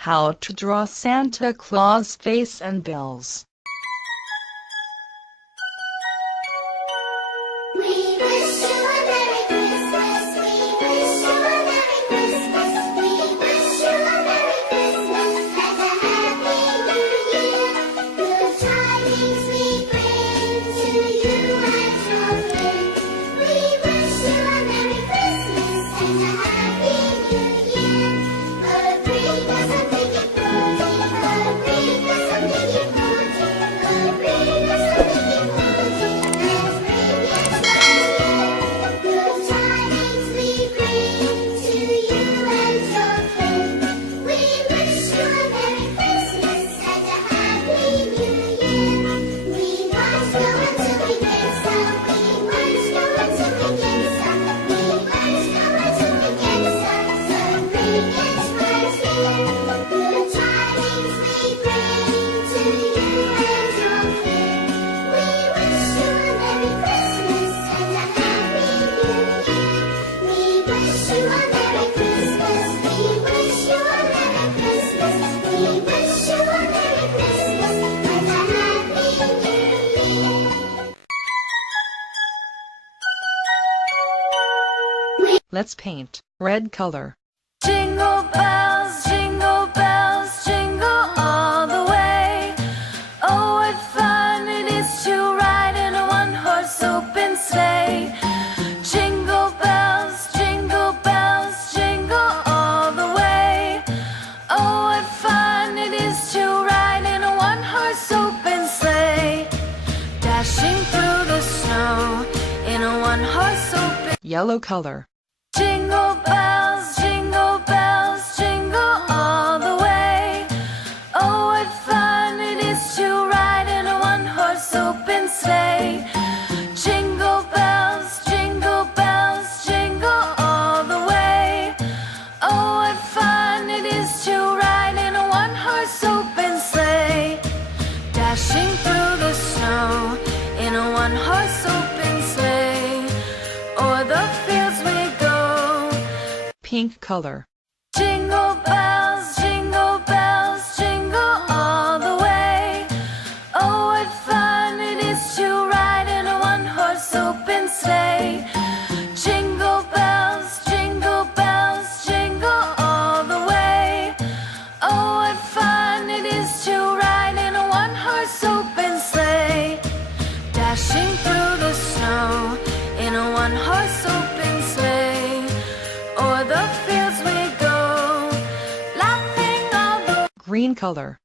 How to draw Santa Claus face and bells. We wish you a Merry Christmas. We wish you a Merry Christmas. We wish you a Merry Christmas and a Happy New Year. Good tidings we bring to you and your friends. We wish you a Merry Christmas and a Happy New Year. But bring us something important. But bring us something important. But bring us something important. Let's bring it right here. Good tidings we bring to you and your friends. We wish you a Merry Christmas and a Happy New Year. We must go until we get some. We must go until we get some. We must go until we get some. So bring it right here. Good tidings we bring to you and your friends. We wish you a Merry Christmas and a Happy New Year. We wish you a Merry Christmas. We wish you a Merry Christmas. We wish you a Merry Christmas and a Happy New Year. Let's paint. Red color. Jingle bells, jingle all the way. Oh, what fun it is to ride in a one-horse open sleigh. Jingle bells, jingle all the way. Oh, what fun it is to ride in a one-horse open sleigh. Dashing through the snow in a one-horse open. Yellow color. Jingle bells, jingle all the way. Oh, what fun it is to ride in a one-horse open sleigh. Jingle bells, jingle all the way. Oh, what fun it is to ride in a one-horse open sleigh. Dashing through the snow in a one-horse open sleigh. O'er the fields we go. Pink color. Jingle bells, jingle all the way. Oh, what fun it is to ride in a one-horse open sleigh. Jingle bells, jingle all the way. Oh, what fun it is to ride in a one-horse open sleigh. Dashing through the snow in a one-horse open sleigh. O'er the fields we go, laughing all the Green color.